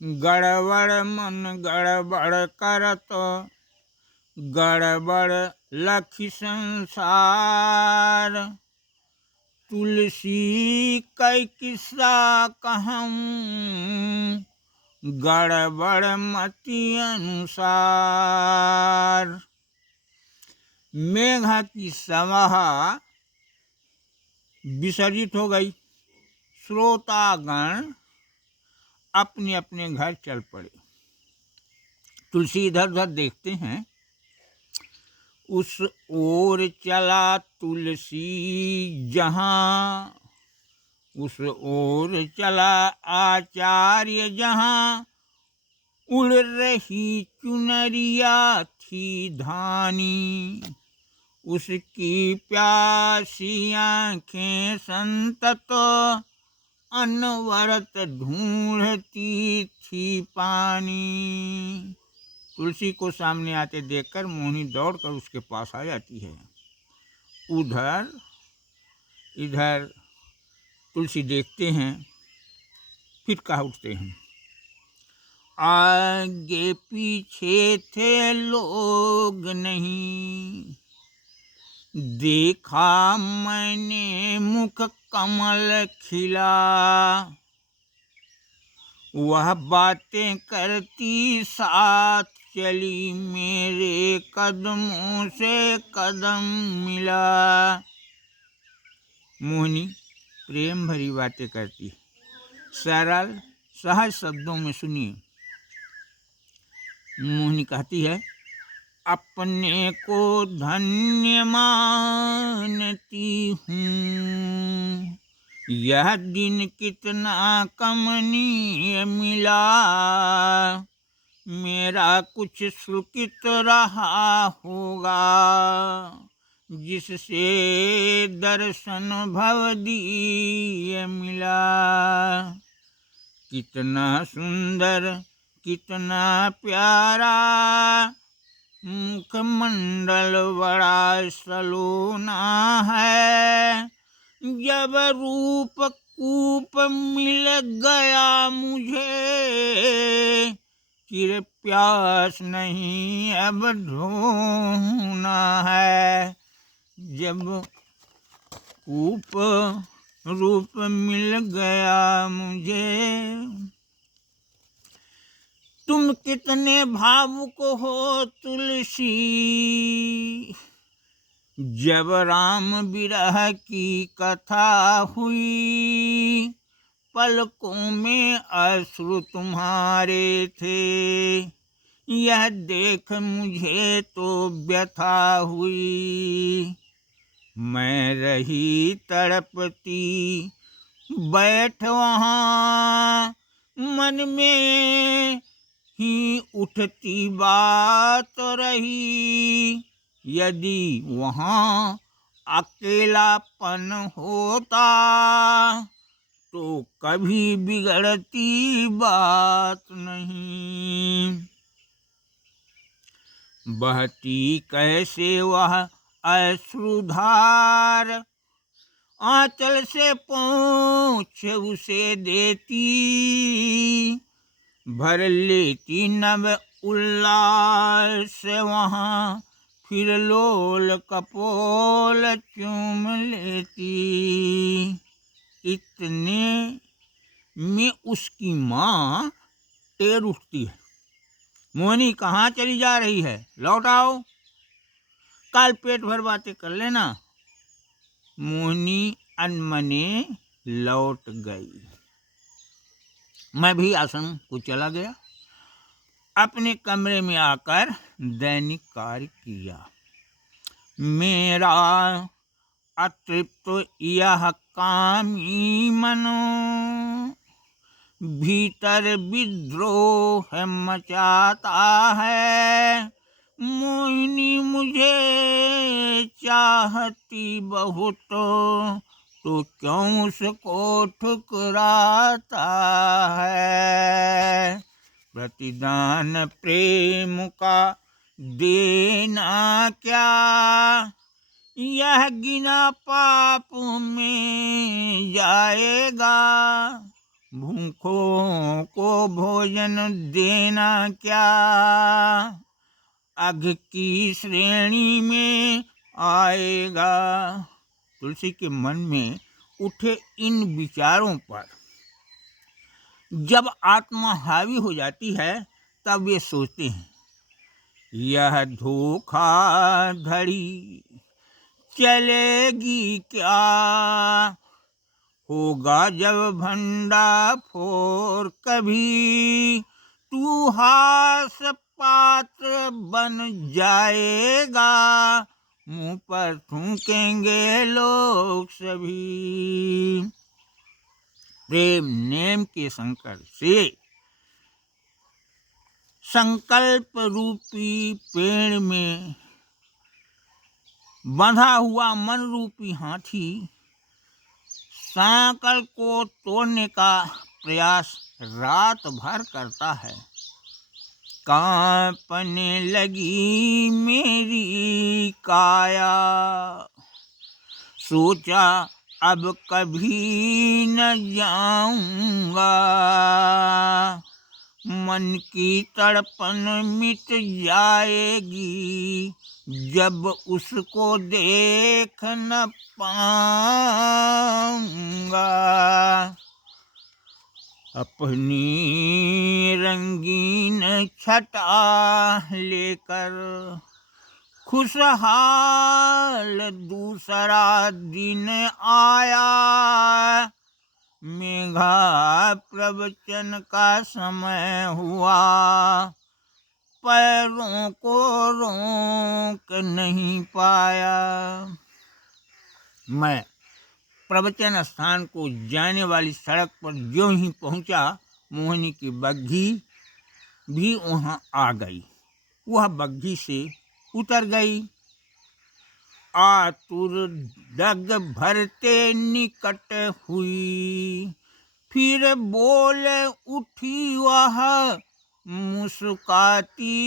गड़बड़ मन गड़बड़ करत, गड़बड़ लखि संसार। तुलसी कई किस्सा कहूँ, गड़बड़ मति अनुसार। मेघा की समाहा विसर्जित हो गई। श्रोतागण अपने अपने घर चल पड़े। तुलसी इधर उधर देखते हैं। उस ओर चला तुलसी जहाँ, उस ओर चला आचार्य जहाँ। उड़ रही चुनरिया थी धानी, उसकी प्यासी आँखें संतत अनवरत ढूंढती थी पानी। तुलसी को सामने आते देखकर मोहिनी दौड़कर उसके पास आ जाती है। उधर इधर तुलसी देखते हैं, फिर कहा उठते हैं। आगे पीछे थे लोग नहीं, देखा मैंने मुख कमल खिला। वह बातें करती साथ चली, मेरे कदमों से कदम मिला। मोहिनी प्रेम भरी बातें करती, सरल सहज शब्दों में सुनिए। मोहिनी कहती है, अपने को धन्य मानती हूँ, यह दिन कितना कमनीय मिला। मेरा कुछ सुकृत रहा होगा, जिससे दर्शन भवदीय मिला। कितना सुंदर कितना प्यारा, मुखमंडल बड़ा सलोना है। जब रूप कूप मिल गया मुझे, चिर प्यास नहीं अब ढूंढना है। जब कूप रूप मिल गया मुझे। तुम कितने भावुक हो तुलसी, जब राम विरह की कथा हुई। पलकों में अश्रु तुम्हारे थे, यह देख मुझे तो व्यथा हुई। मैं रही तड़पती बैठ वहाँ, मन में ही उठती बात रही। यदि वहाँ अकेलापन होता, तो कभी बिगड़ती बात नहीं। बहती कैसे वह अश्रुधार, आंचल से पोंछ उसे देती। भर लेती नव उल्लास से वहाँ, फिर लोल कपोल चूम लेती। इतने में उसकी माँ टेर उठती है। मोहिनी कहाँ चली जा रही है, लौट आओ, कल पेट भर बातें कर लेना। मोहिनी अनमने लौट गई। मैं भी आश्रम को चला गया, अपने कमरे में आकर दैनिक कार्य किया। मेरा अतृप्त यह कामी मनो, भीतर विद्रोह मचाता है। मोहिनी मुझे चाहती बहुत, तो क्यों उसको ठुकराता है। प्रतिदान प्रेम का देना क्या, यह गिना पाप में जाएगा। भूखों को भोजन भोजन देना क्या, अघ की श्रेणी में आएगा। तुलसी के मन में उठे इन विचारों पर जब आत्मा हावी हो जाती है तब वे सोचते हैं, यह धोखाधड़ी चलेगी क्या, होगा जब भंडाफोर कभी, तू हास पात्र बन जाएगा, मुंह पर थूकेंगे लोग सभी। प्रेम नेम के संकट से संकल्प रूपी पेड़ में बंधा हुआ मन रूपी हाथी संकल्प को तोड़ने का प्रयास रात भर करता है। कांपने लगी मेरी काया, सोचा अब कभी न जाऊंगा, मन की तड़पन मिट जाएगी जब उसको देख न पाऊंगा। अपनी रंगीन छटा लेकर खुशहाल दूसरा दिन आया, मेघा प्रवचन का समय हुआ, पैरों को रोक नहीं पाया। मैं प्रवचन स्थान को जाने वाली सड़क पर ज्यों ही पहुंचा, मोहिनी की बग्घी भी वहां आ गई। वह बग्घी से उतर गई। आतुर डग भरते निकट हुई, फिर बोल उठी वह मुस्काती,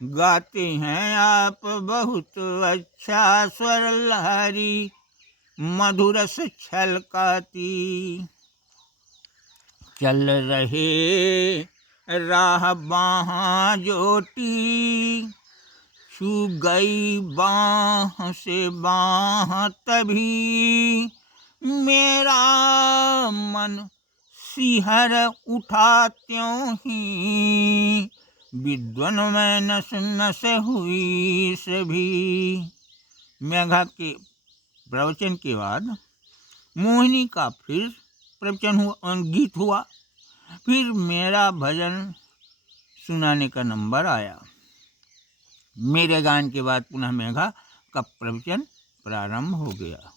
गाते हैं आप बहुत अच्छा स्वर लहरी, मधुरस छलकाती। चल रहे राह बाहाँ जोटी, छू गई बाह से बाह तभी, मेरा मन सिहर उठा त्यों ही, विद्वन में नस नस हुई सभी। मेघा के प्रवचन के बाद मोहिनी का फिर प्रवचन हुआ, गीत हुआ। फिर मेरा भजन सुनाने का नंबर आया। मेरे गान के बाद पुनः मेघा का प्रवचन प्रारंभ हो गया।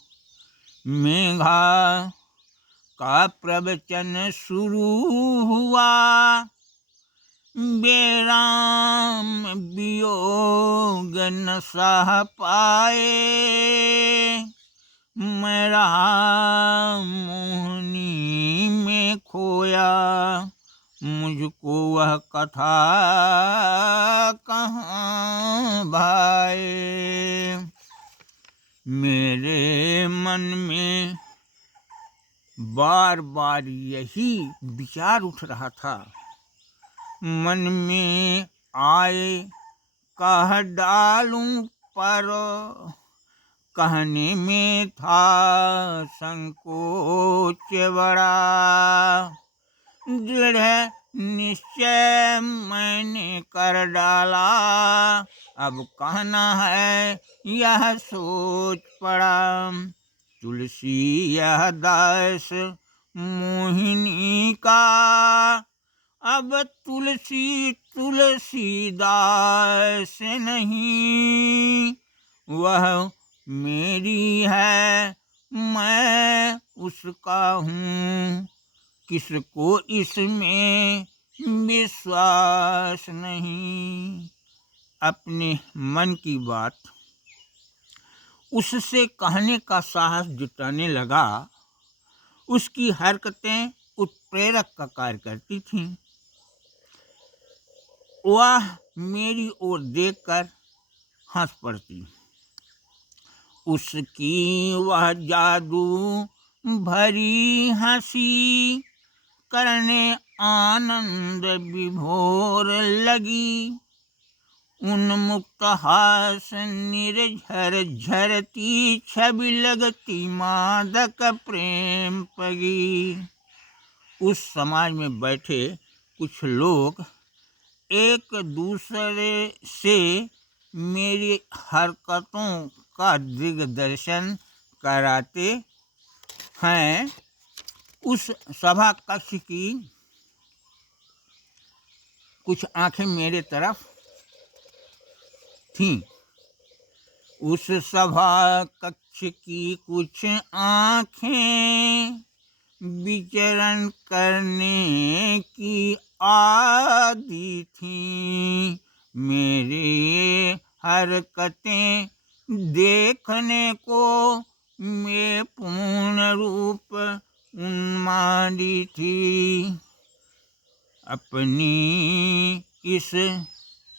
मेघा का प्रवचन शुरू हुआ, बेराम वियोग न सह पाए, मैं राम मोहिनी में खोया, मुझको वह कथा कहाँ भाए। मेरे मन में बार बार यही विचार उठ रहा था। मन में आए कह डालूं, पर कहने में था संकोच बड़ा, दृढ़ निश्चय मैंने कर डाला, अब कहना है यह सोच पड़ा। तुलसी यह दास मोहिनी का, अब तुलसी तुलसीदास नहीं, वह मेरी है मैं उसका हूँ, किसको इसमें विश्वास नहीं। अपने मन की बात उससे कहने का साहस जुटाने लगा। उसकी हरकतें उत्प्रेरक का कार्य करती थीं। वह मेरी ओर देखकर हंस पड़ती। उसकी वह जादू भरी हंसी करने आनंद विभोर लगी, उन्मुक्त हास निर्झर झरती छवि लगती मादक प्रेम पगी। उस समाज में बैठे कुछ लोग एक दूसरे से मेरी हरकतों का दिग्दर्शन कराते हैं। उस सभा कक्ष की कुछ आंखें मेरे तरफ थीं। उस सभा कक्ष की कुछ आंखें विचरण करने की आदी थीं। मेरी हरकतें देखने को मैं पूर्ण रूप उन्मादी थी। अपनी इस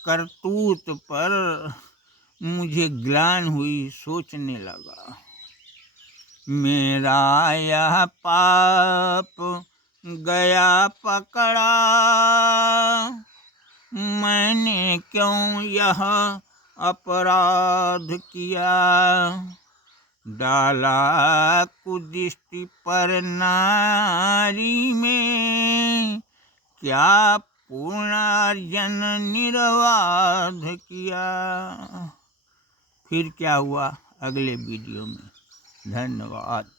करतूत पर मुझे ग्लानि हुई। सोचने लगा, मेरा यह पाप गया पकड़ा, मैंने क्यों यह अपराध किया। डाला कुदृष्टि पर नारी में, क्या पूर्णार्जन निर्बाध किया। फिर क्या हुआ अगले वीडियो में। धन्यवाद।